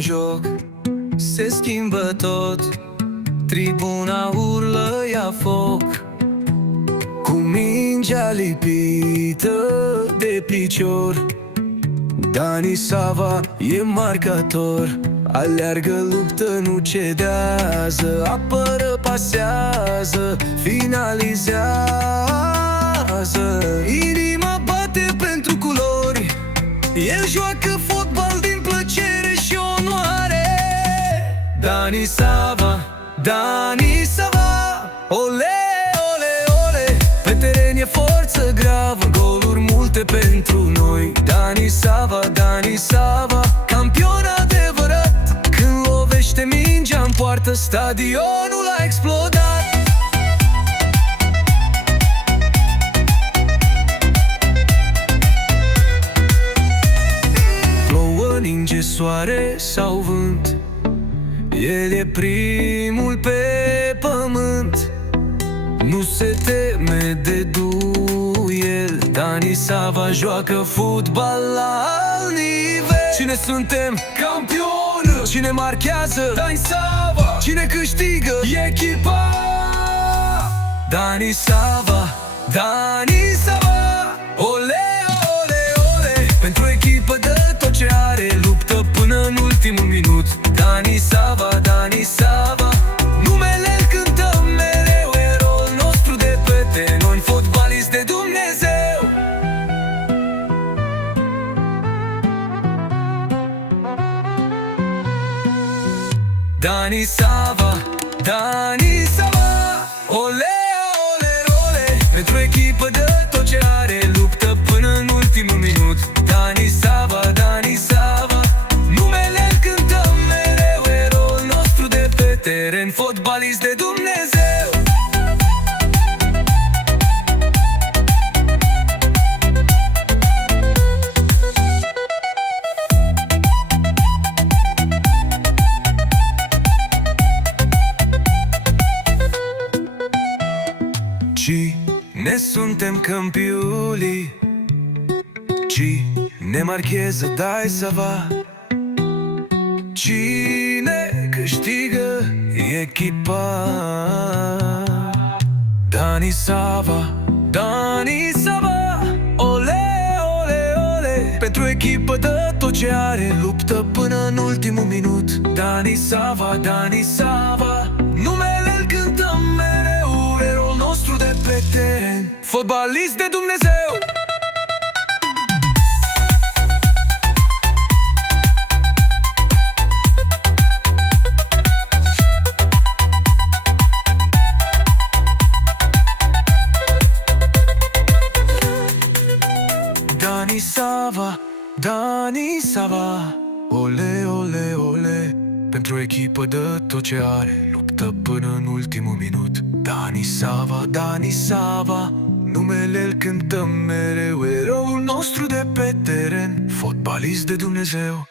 în joc, se schimbă tot. Tribuna urlă, ia foc, cu mingea lipită de picior. Dani Sava e marcator, aleargă, luptă, nu cedează, apără, pasează, finalizează. Inima bate pentru culori, el joacă fotbal din plăcere și onoare. Dani Sava, Dani Sava, ole, ole, ole. Pe teren e forță gravă, goluri multe pentru noi. Dani Sava, Dani Sava, campion adevărat. Când lovește mingea în poartă, stadionul a explodat. Plouă, ninge, soare sau vânt, el e primul pe pământ. Nu se teme de duel, Dani Sava joacă fotbal la alt nivel. Cine suntem? Campion! Cine marchează? Dani Sava! Cine câștigă? Echipa! Dani Sava, Dani Sava, ole, ole, ole. Pentru echipă dă tot ce are, luptă până în ultimul minut. Dani Sava, Dani Sava, numele-l cântăm mereu, erou nostru de pe teren, fotbalist de Dumnezeu. Dani Sava, Dani Sava, ole, ole, ole. Pentru echipă dă tot ce are, luptă până în ultimul minut. Dani Sava, Dani Sava, numele-l cântăm mereu, eroul nostru de pe teren, fotbalist de Dumnezeu. Cine suntem campioni? Cine marchează? Dai Sava. Cine câștigă? Echipa. Dani Sava, Dani Sava, ole, ole, ole. Pentru echipă dă tot ce are, luptă până în ultimul minut. Dani Sava, Dani Sava, numele-l cântăm mereu, erou nostru de pe teren, fotbalist de Dumnezeu. Dani Sava, Dani Sava, ole, ole, ole. Pentru echipă dă tot ce are, luptă până în ultimul minut. Dani Sava, Dani Sava, numele-l cântăm mereu, eroul nostru de pe teren, fotbalist de Dumnezeu.